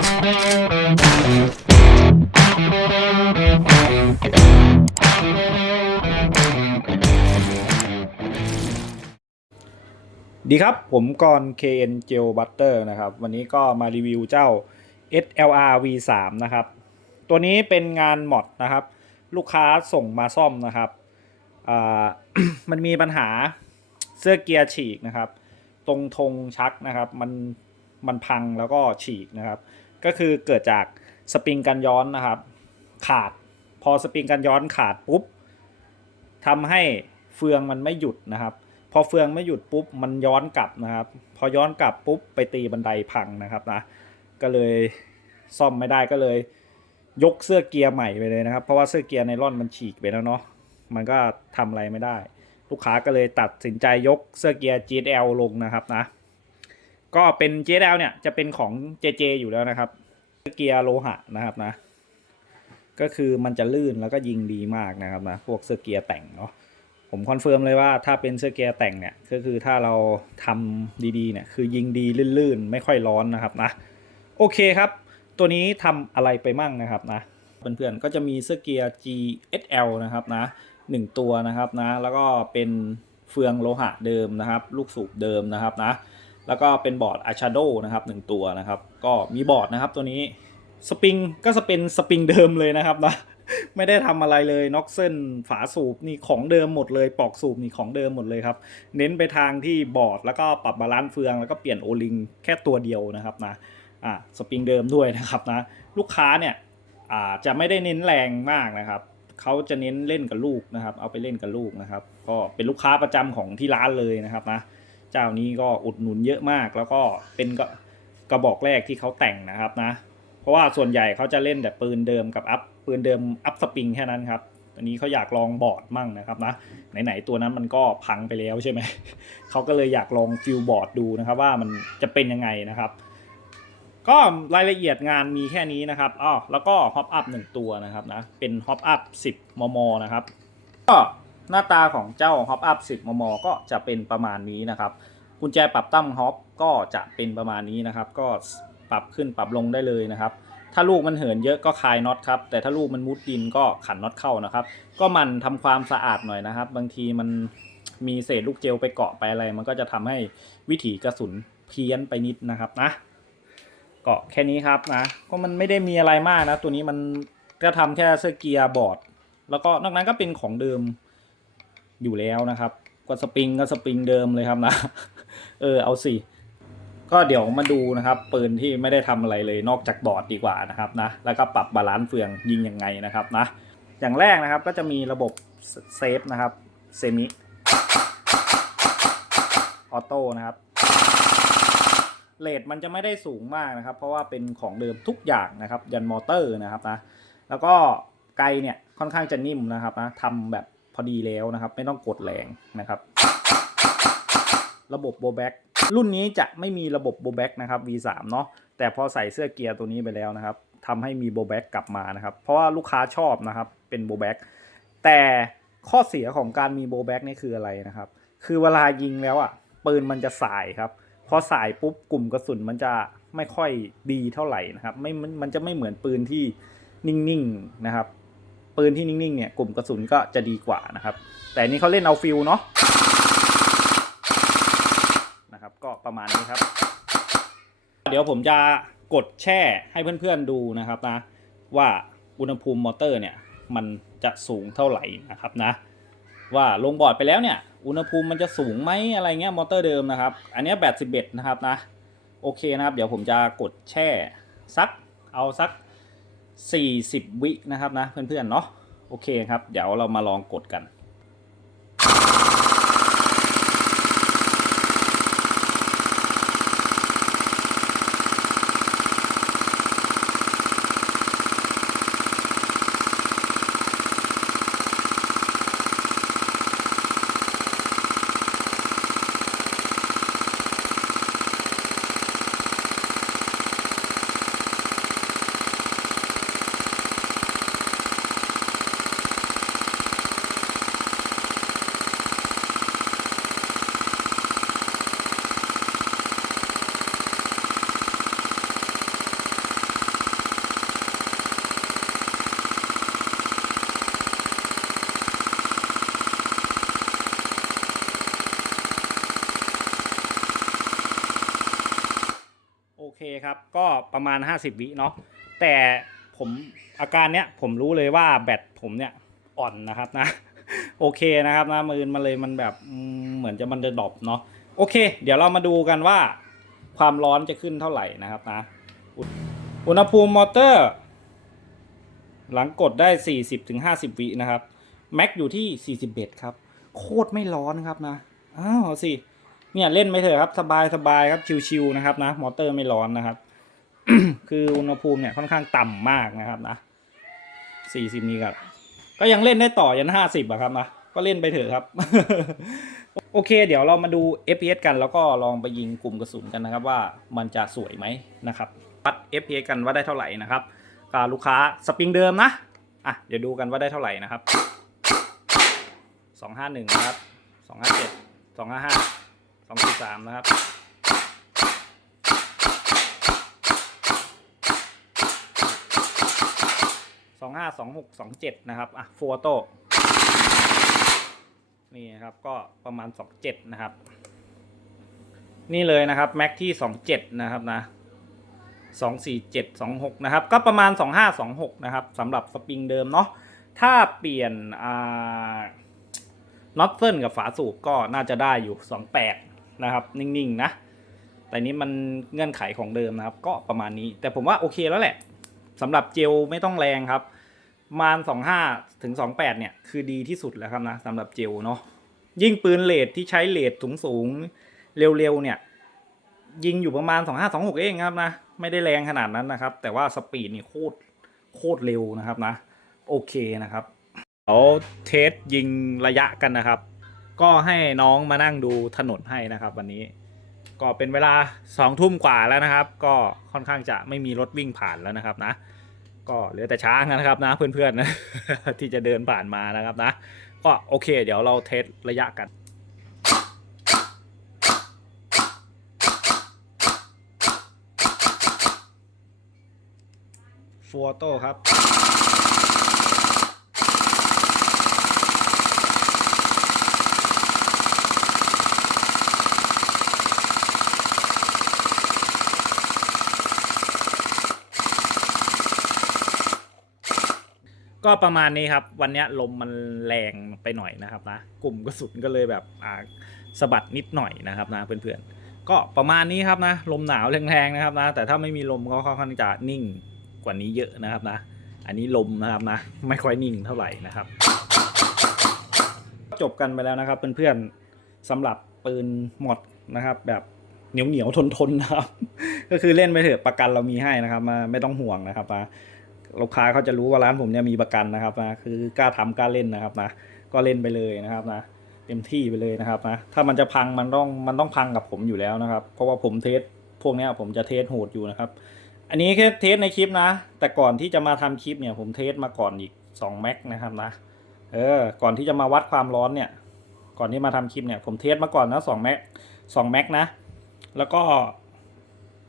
ดีครับ ผมกร KN Gel Butter นะครับ วันนี้ก็มารีวิวเจ้า SLR V3 นะครับ ตัวนี้เป็นงานมอดนะครับ ลูกค้าส่งมาซ่อมนะครับมันมีปัญหาเสื้อเกียร์ฉีกนะครับ ตรงธงชักนะครับ มันมันพังแล้วก็ฉีกนะครับ ก็คือเกิดจากสปริงกันย้อนนะครับ ขาดพอสปริงกันย้อนขาดปุ๊บทำให้เฟืองมันไม่หยุดนะครับ พอเฟืองไม่หยุดปุ๊บมันย้อนกลับนะครับ พอย้อนกลับปุ๊บไปตีบันไดพังนะครับนะก็เลยซ่อมไม่ได้ก็เลยยกเสื้อเกียร์ใหม่ไปเลยนะครับ เพราะว่าเสื้อเกียร์ไนล่อนมันฉีกไปแล้วเนาะมันก็ทำอะไรไม่ได้ ลูกค้าก็เลยตัดสินใจยกเสื้อเกียร์ GL ลงนะครับนะ ก็เป็น GSL เนี่ยจะเป็นของ JJ อยู่แล้วนะครับเสื้อเกียร์โลหะนะครับนะ ก็คือมันจะลื่นแล้วก็ยิงดีมากนะครับนะพวกเสื้อเกียร์แต่งเนาะผมคอนเฟิร์มเลยว่าถ้าเป็นเสื้อเกียร์แต่งเนี่ยก็คือถ้าเราทำดีๆเนี่ยคือยิงดีลื่นๆ ไม่ค่อยร้อนนะครับนะโอเคครับ ตัวนี้ทำอะไรไปมั่งนะครับนะเพื่อนๆก็จะมีเสื้อเกียร์ GSL นะครับนะหนึ่งตัวนะครับนะแล้วก็เป็นเฟืองโลหะเดิมนะครับ ลูกสูบเดิมนะครับนะ แล้วก็เป็นบอร์ดอาชาโดนะครับหนึ่งตัวนะครับ ก็มีบอร์ดนะครับตัวนี้สปริงก็จะเป็นสปริงเดิมเลยนะครับนะไม่ได้ทำอะไรเลยน็อกเส้นฝาสูบนี่ของเดิมหมดเลย ปอกสูบนี่ของเดิมหมดเลยครับ เน้นไปทางที่บอร์ดแล้วก็ปรับบาลานซ์เฟือง แล้วก็เปลี่ยนโอลิงแค่ตัวเดียวนะครับนะอ่าสปริงเดิมด้วยนะครับนะลูกค้าเนี่ยอ่าจะไม่ได้เน้นแรงมากนะครับเขาจะเน้นเล่นกับลูกนะครับ เอาไปเล่นกับลูกนะครับ ก็เป็นลูกค้าประจำของที่ร้านเลยนะครับนะ เจ้านี้ก็อุดหนุนเยอะมาก แล้วก็เป็นกกระบอกแรกที่เขาแต่งนะครับนะ เพราะว่าส่วนใหญ่เขาจะเล่นแต่ปืนเดิมกับอัพปืนเดิมอัพสปริงแค่นั้นครับอันนี้เขาอยากลองบอร์ดมั่งนะครับนะไหนๆตัวนั้นมันก็พังไปแล้วใช่ไหมเขาก็เลยอยากลองฟิลบอร์ดดูนะครับ ว่ามันจะเป็นยังไงนะครับ ก็รายละเอียดงานมีแค่นี้นะครับอ้อแล้วก็ฮอปอัพหนึ่งตัวนะครับนะเป็นฮอปอัพ10 มมนะครับก็ หน้าตาของเจ้าฮอปอัพ10 มม ก็จะเป็นประมาณนี้นะครับ กุญแจปรับตั้มฮอปก็จะเป็นประมาณนี้นะครับ ก็ปรับขึ้นปรับลงได้เลยนะครับ ถ้าลูกมันเหินเยอะก็คลายน็อตครับ แต่ถ้าลูกมันมุดดินก็ขันน็อตเข้านะครับ ก็มันทำความสะอาดหน่อยนะครับ บางทีมันมีเศษลูกเจลไปเกาะไปอะไร มันก็จะทำให้วิถีกระสุนเพี้ยนไปนิดนะครับนะก็แค่นี้ครับนะก็มันไม่ได้มีอะไรมากนะ ตัวนี้มันก็ทำแค่เสื้อเกียร์บอร์ด แล้วก็นอกนั้นก็เป็นของเดิม อยู่แล้วนะครับ ก็สปริงก็สปริงเดิมเลยครับนะ เออเอาสิก็เดี๋ยวมาดูนะครับปืนที่ไม่ได้ทำอะไรเลยนอกจากบอร์ดดีกว่านะครับนะแล้วก็ปรับบาลานซ์เฟืองยิงยังไงนะครับนะอย่างแรกนะครับก็จะมีระบบเซฟนะครับเซมิออโต้นะครับเลทมันจะไม่ได้สูงมากนะครับ เพราะว่าเป็นของเดิมทุกอย่างนะครับ ยันมอเตอร์นะครับนะแล้วก็ไกลเนี่ยค่อนข้างจะนิ่มนะครับนะทำแบบ อดีแล้วนะครับ ไม่ต้องกดแรงนะครับ ระบบโบแบ็กรุ่นนี้จะไม่มีระบบโบแบ็กนะครับ V3 เนาะแต่พอใส่เสื้อเกียร์ตัวนี้ไปแล้วนะครับทำให้มีโบแบ็กกลับมานะครับ เพราะว่าลูกค้าชอบนะครับ เป็นโบแบ็กแต่ข้อเสียของการมีโบแบ็กนี่คืออะไรนะครับ คือเวลายิงแล้วอะปืนมันจะสายครับพอสายปุ๊บกลุ่มกระสุนมันจะไม่ค่อยดีเท่าไหร่นะครับ ไม่มันจะไม่เหมือนปืนที่นิ่งๆนะครับ ปืนที่นิ่งๆเนี่ยกลุ่มกระสุนก็จะดีกว่านะครับ แต่นี้เขาเล่นเอาฟิลเนาะนะครับ ก็ประมาณนี้ครับ เดี๋ยวผมจะกดแช่ให้เพื่อนๆดูนะครับนะ ว่าอุณหภูมิมอเตอร์เนี่ยมันจะสูงเท่าไหร่นะครับนะ ว่าลงบอร์ดไปแล้วเนี่ย อุณหภูมิมันจะสูงไหมอะไรเงี้ยมอเตอร์เดิมนะครับ อันนี้แบต11นะครับนะ โอเคนะครับ เดี๋ยวผมจะกดแช่ สักเอาสัก 40 วินะครับนะเพื่อนๆเนาะโอเคครับ เดี๋ยวเรามาลองกดกัน ประมาณ 50 วิเนาะแต่ผมอาการเนี้ยผมรู้เลยว่าแบตผมเนี่ยอ่อนนะครับนะ โอเคนะครับนะมือมันเลยมันแบบเหมือนจะมันจะดรอปเนาะโอเค เดี๋ยวเรามาดูกันว่า ความร้อนจะขึ้นเท่าไหร่นะครับนะ อุณหภูมิมอเตอร์ หลังกดได้ 40ถึง50 วินะครับแม็กอยู่ที่ 41 ครับ โคตรไม่ร้อนครับนะอ้าวสิเนี่ยเล่นไปเถอะครับ สบายสบายครับชิวๆนะครับนะ มอเตอร์ไม่ร้อนนะครับ คืออุณหภูมิเนี่ยค่อนข้างต่ำมากนะครับนะ40นี่ครับก็ยังเล่นได้ต่อยัน50อะครับนะก็เล่นไปเถอะครับ โอเค เดี๋ยวเรามาดู FPS กันแล้วก็ลองไปยิงกลุ่มกระสุนกันนะครับ ว่ามันจะสวยไหมนะครับวัด FPS กันว่าได้เท่าไหร่นะครับกับลูกค้าสปริงเดิมนะอะเดี๋ยวดูกันว่าได้เท่าไหร่นะครับ251นะครับ257 255 243นะครับ 25 26 27นะครับอะโฟโต้นี่นะครับก็ประมาณ27นะครับ นี่เลยนะครับแม็กที่27นะครับนะ24726นะครับ ก็ประมาณ2526นะครับสำหรับสปริงเดิมเนาะถ้าเปลี่ยนอ่าน็อตเฟิลกับฝาสูบก็น่าจะได้อยู่28นะครับ นิ่งๆนะแต่นี้มันเงื่อนไขของเดิมนะครับ ก็ประมาณนี้ แต่ผมว่าโอเคแล้วแหละสำหรับเจลไม่ต้องแรงครับ ประมาณ25ถึง28เนี่ย คือดีที่สุดแล้วครับนะสำหรับเจลเนาะยิ่งปืนเลดที่ใช้เลดสูงๆเร็วๆเนี่ย ยิงอยู่ประมาณ25 26เองครับนะ ไม่ได้แรงขนาดนั้นนะครับ แต่ว่าสปีดนี่โคตรโคตรเร็วนะครับนะ โอเคนะครับเดี๋ยวเทสยิงระยะกันนะครับ ก็ให้น้องมานั่งดูถนนให้นะครับ วันนี้ ก็เป็นเวลาสองทุ่มกว่าแล้วนะครับ ก็ค่อนข้างจะไม่มีรถวิ่งผ่านแล้วนะครับนะ ก็เหลือแต่ช้างนะครับนะเพื่อนๆนะที่จะเดินผ่านมานะครับนะ ก็โอเค เดี๋ยวเราเทสระยะกันฟัวโต้ครับ ก็ประมาณนี้ครับ วันนี้ลมมันแรงไปหน่อยนะครับนะกลุ่มกระสุนก็เลยแบบอ่าสะบัดนิดหน่อยนะครับนะเพื่อนๆก็ประมาณนี้ครับนะลมหนาวแรงๆนะครับนะ แต่ถ้าไม่มีลมก็ค่อนข้างจะนิ่งกว่านี้เยอะนะครับนะ อันนี้ลมนะครับนะ ไม่ค่อยนิ่งเท่าไหร่นะครับ จบกันไปแล้วนะครับเพื่อนๆสำหรับปืนหมดนะครับ แบบเหนียวเหนียวทนทนนะครับ ก็คือเล่นไปเถอะประกันเรามีให้นะครับ มาไม่ต้องห่วงนะครับนะ ลูกค้าเขาจะรู้ว่าร้านผมเนี่ยมีประกันนะครับนะคือกล้าทำกล้าเล่นนะครับนะก็เล่นไปเลยนะครับนะเต็มที่ไปเลยนะครับนะถ้ามันจะพังมันต้องมันต้องพังกับผมอยู่แล้วนะครับ เพราะว่าผมเทสพวกเนี้ยผมจะเทสโหดอยู่นะครับ อันนี้แค่เทสในคลิปนะ แต่ก่อนที่จะมาทำคลิปเนี่ยผมเทสมาก่อนอีก2แม็กนะครับนะเออก่อนที่จะมาวัดความร้อนเนี่ย ก่อนที่มาทำคลิปเนี่ยผมเทสมาก่อนนะสองแม็กสองแม็กนะ แล้วก็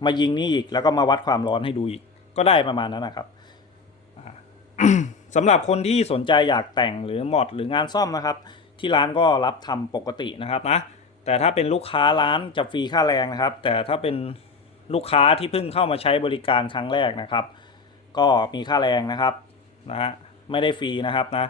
มายิงนี่อีกแล้วก็มาวัดความร้อนให้ดูอีก ก็ได้ประมาณนั้นนะครับ สำหรับคนที่สนใจอยากแต่งหรือมอดหรืองานซ่อมนะครับ ที่ร้านก็รับทำปกตินะครับนะแต่ถ้าเป็นลูกค้าร้านจะฟรีค่าแรงนะครับ แต่ถ้าเป็นลูกค้าที่เพิ่งเข้ามาใช้บริการครั้งแรกนะครับ ก็มีค่าแรงนะครับนะฮะไม่ได้ฟรีนะครับนะ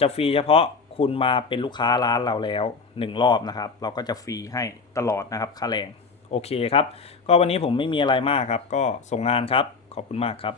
จะฟรีเฉพาะคุณมาเป็นลูกค้าร้านเราแล้วหนึ่งรอบนะครับ เราก็จะฟรีให้ตลอดนะครับ ค่าแรงโอเคครับ ก็วันนี้ผมไม่มีอะไรมากครับ ก็ส่งงานครับ ขอบคุณมากครับ